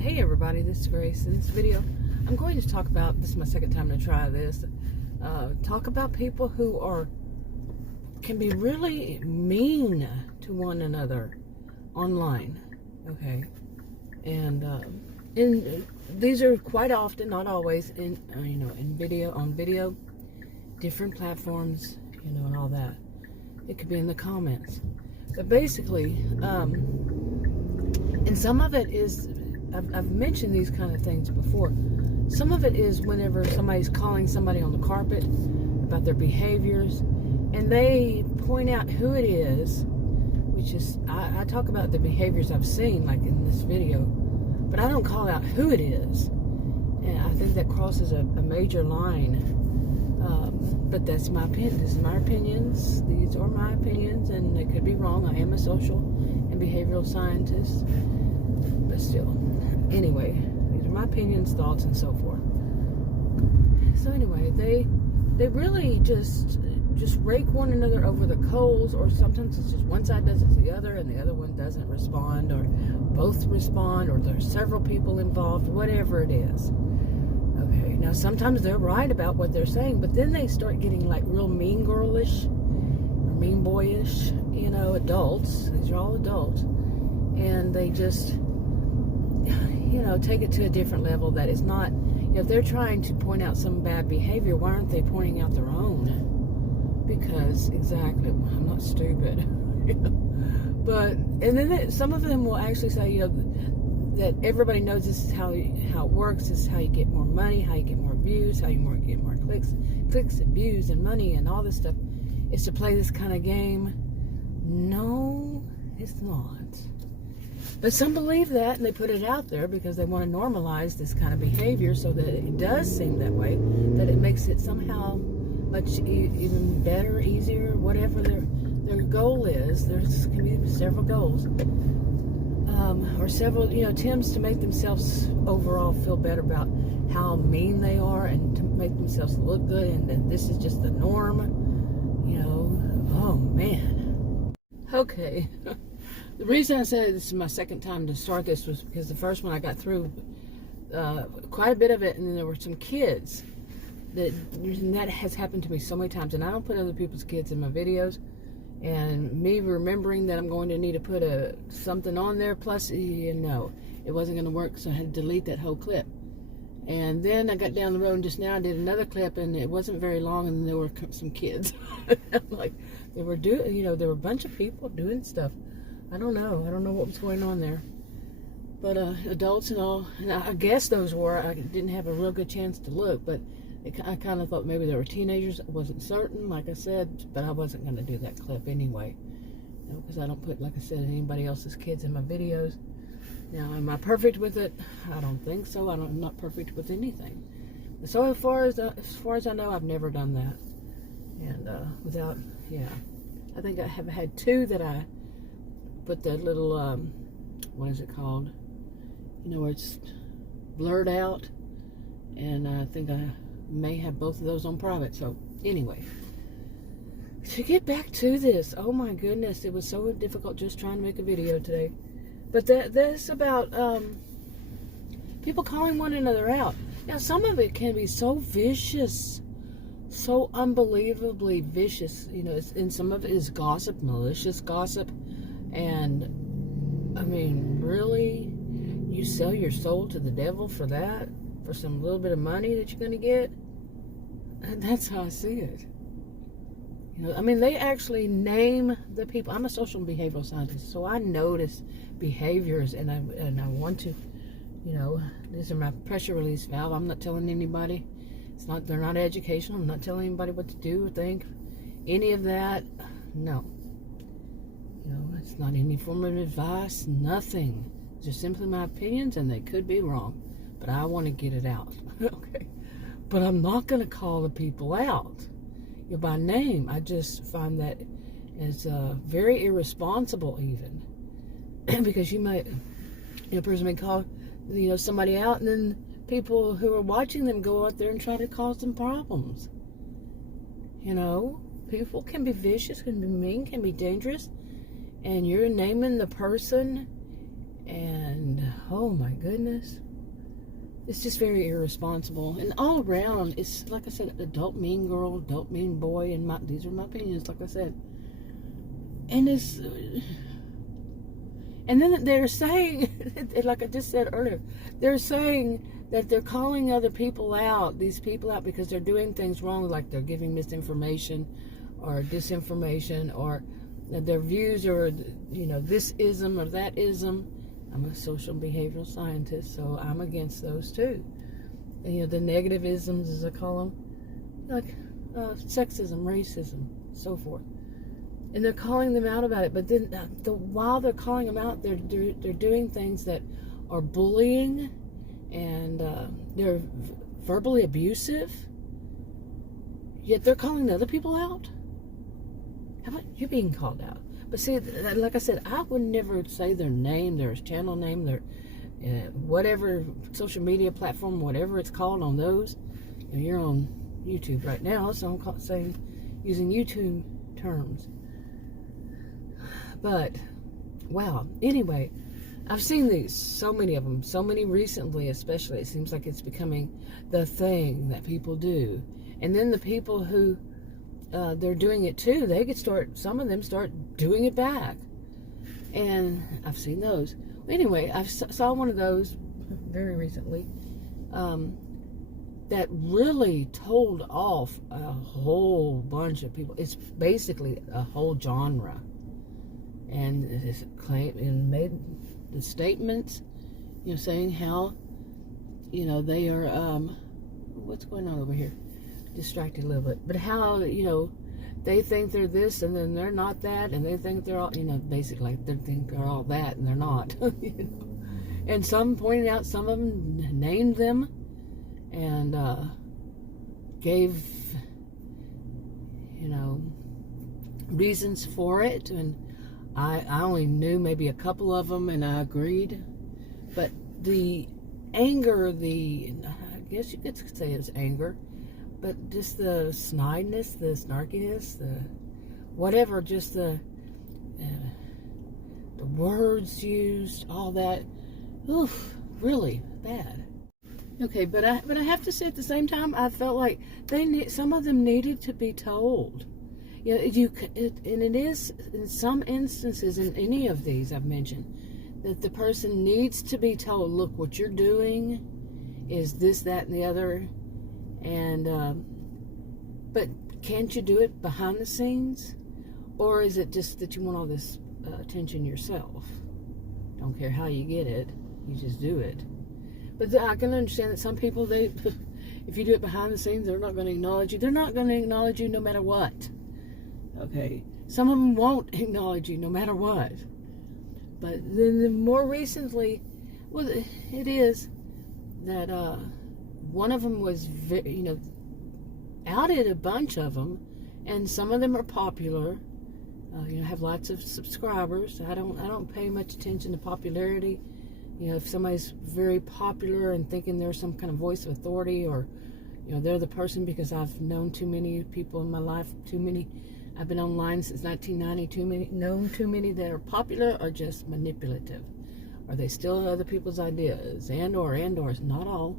Hey everybody, this is Grace. In this video, I'm going to talk about, this is my second time to try this, talk about people who can be really mean to one another online, okay? And these are quite often, not always, on video, different platforms, and all that. It could be in the comments. But basically, and some of it is, I've mentioned these kind of things before. Some of it is whenever somebody's calling somebody on the carpet about their behaviors, and they point out who it is, which is, I talk about the behaviors I've seen, like in this video, but I don't call out who it is. And I think that crosses a major line. But that's my opinion. This is my opinions. These are my opinions, and they could be wrong. I am a social and behavioral scientist, but still. Anyway, these are my opinions, thoughts, and so forth. So anyway, they really just rake one another over the coals, or sometimes it's just one side does it to the other, and the other one doesn't respond, or both respond, or there's several people involved, whatever it is. Okay, now sometimes they're right about what they're saying, but then they start getting like real mean girlish, or mean boyish, adults. These are all adults. And they just, take it to a different level that is not, if they're trying to point out some bad behavior, why aren't they pointing out their own? Because, exactly, I'm not stupid. But, and then some of them will actually say, that everybody knows this is how it works. This is how you get more money, how you get more views, how you get more clicks and views and money and all this stuff. Is to play this kind of game. No, it's not. But some believe that, and they put it out there because they want to normalize this kind of behavior so that it does seem that way, that it makes it somehow much even better, easier, whatever their goal is. There can be several goals. Or several, attempts to make themselves overall feel better about how mean they are, and to make themselves look good, and that this is just the norm. Oh man. Okay. The reason I said this is my second time to start this was because the first one I got through quite a bit of it, and then there were some kids that has happened to me so many times, and I don't put other people's kids in my videos. And me remembering that I'm going to need to put something on there, plus, it wasn't going to work, so I had to delete that whole clip. And then I got down the road, and just now I did another clip, and it wasn't very long, and there were some kids. Like, there were a bunch of people doing stuff. I don't know what was going on there. But adults and all, and I guess those were, I didn't have a real good chance to look, but I kind of thought maybe they were teenagers. I wasn't certain, like I said, but I wasn't going to do that clip anyway. Because I don't put, like I said, anybody else's kids in my videos. Now, am I perfect with it? I don't think so. I'm not perfect with anything. So as far as I know, I've never done that. And I think I have had two that I put that little, what is it called? Where it's blurred out. And I think I may have both of those on private. So anyway, to get back to this, oh my goodness, it was so difficult just trying to make a video today. But that's about people calling one another out. Now, some of it can be so vicious, so unbelievably vicious, and some of it is gossip, malicious gossip. And I mean, really, you sell your soul to the devil for that? For some little bit of money that you're going to get? And that's how I see it. They actually name the people. I'm a social and behavioral scientist, so I notice behaviors, and I want to, these are my pressure release valve. I'm not telling anybody. They're not educational. I'm not telling anybody what to do or think. Any of that, no. It's not any form of advice, nothing. It's just simply my opinions, and they could be wrong. But I want to get it out. Okay. But I'm not going to call the people out by name. I just find that as very irresponsible, even. Because a person may call, somebody out, and then people who are watching them go out there and try to cause them problems. People can be vicious, can be mean, can be dangerous. And you're naming the person, and oh oh my goodness. It's just very irresponsible. And all around, it's, like I said, adult mean girl, adult mean boy, and these are my opinions, like I said. And it's... And then they're saying, like I just said earlier, they're saying that they're calling other people out, these people out, because they're doing things wrong, like they're giving misinformation or disinformation, or their views are, this ism or that ism. I'm a social behavioral scientist, so I'm against those too. And, the negative isms, as I call them, like sexism, racism, so forth. And they're calling them out about it, but then while they're calling them out, they're doing things that are bullying, and they're verbally abusive. Yet they're calling other people out. How about you being called out? But see, like I said, I would never say their name, their channel name, their whatever social media platform, whatever it's called on those. You're on YouTube right now, so I'm saying using YouTube terms. But, wow. Anyway, I've seen these, so many of them, so many recently especially. It seems like it's becoming the thing that people do. And then the people who they're doing it too, some of them start doing it back. And I've seen those. Anyway, I saw one of those very recently that really told off a whole bunch of people. It's basically a whole genre. And it's claimed and made the statements, saying how, they are, what's going on over here? Distracted a little bit. But how, they think they're this and then they're not that, and they think they're all, basically they think they're all that and they're not. And some pointed out, some of them named them and gave, reasons for it. And I only knew maybe a couple of them, and I agreed. But the anger, I guess you could say it's anger, but just the snidiness, the snarkiness, the whatever, just the words used, all that, oof, really bad. Okay, but I have to say at the same time, I felt like some of them needed to be told. And it is in some instances, in any of these I've mentioned, that the person needs to be told, look, what you're doing is this, that, and the other. And but can't you do it behind the scenes? Or is it just that you want all this attention yourself? Don't care how you get it, you just do it. But I can understand that some people, if you do it behind the scenes, they're not going to acknowledge you. They're not going to acknowledge you no matter what. Okay, some of them won't acknowledge you no matter what. But then more recently, well, it is that one of them was, outed a bunch of them, and some of them are popular. Have lots of subscribers. I don't pay much attention to popularity. If somebody's very popular and thinking they're some kind of voice of authority, or they're the person, because I've known too many people in my life, I've been online since 1990, known too many that are popular or just manipulative. Are they still other people's ideas? And or, not all.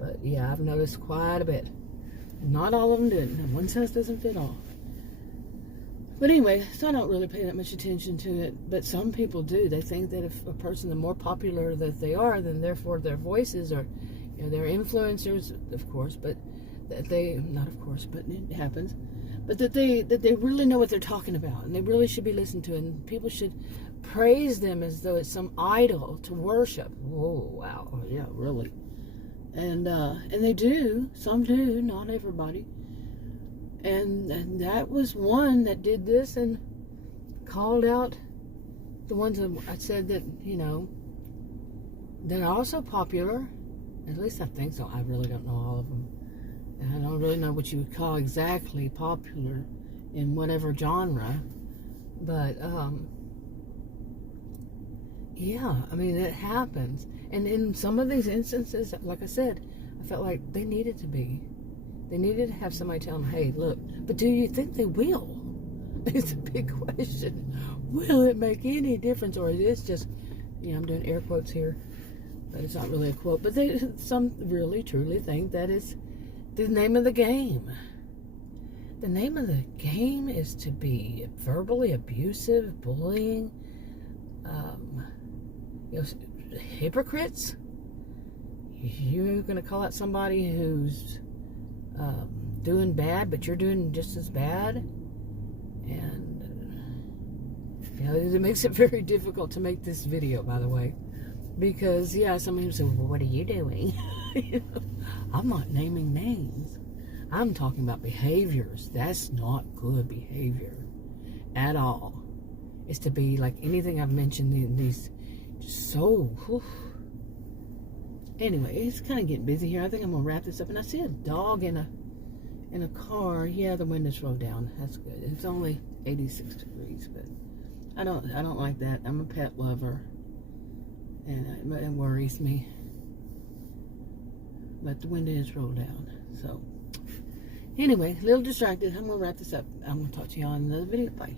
But yeah, I've noticed quite a bit. Not all of them do. One size doesn't fit all. But anyway, so I don't really pay that much attention to it. But some people do. They think that if a person, the more popular that they are, then therefore their voices are, they're influencers, of course, but that they, not of course, but it happens. But that they really know what they're talking about, and they really should be listened to, and people should praise them as though it's some idol to worship. Whoa, wow, oh, yeah, really. And they do, some do, not everybody. And that was one that did this and called out the ones that I said that, they're also popular. At least I think so. I really don't know all of them. And I don't really know what you would call exactly popular in whatever genre. But, yeah, I mean, it happens. And in some of these instances, like I said, I felt like they needed to be. They needed to have somebody tell them, hey, look, but do you think they will? It's a big question. Will it make any difference? Or is it just, I'm doing air quotes here, But it's not really a quote. But some really, truly think that is the name of the game. The name of the game is to be verbally abusive, bullying, hypocrites. You're going to call out somebody who's doing bad, but you're doing just as bad. And, it makes it very difficult to make this video, by the way. Because, some people say, well, what are you doing? I'm not naming names. I'm talking about behaviors. That's not good behavior at all. It's to be like anything I've mentioned in these. Anyway, it's kind of getting busy here. I think I'm gonna wrap this up. And I see a dog in a car. Yeah, the windows rolled down. That's good. It's only 86 degrees, but I don't like that. I'm a pet lover, and it worries me. But the window is rolled down, so. Anyway, a little distracted. I'm going to wrap this up. I'm going to talk to you all in another video. Bye.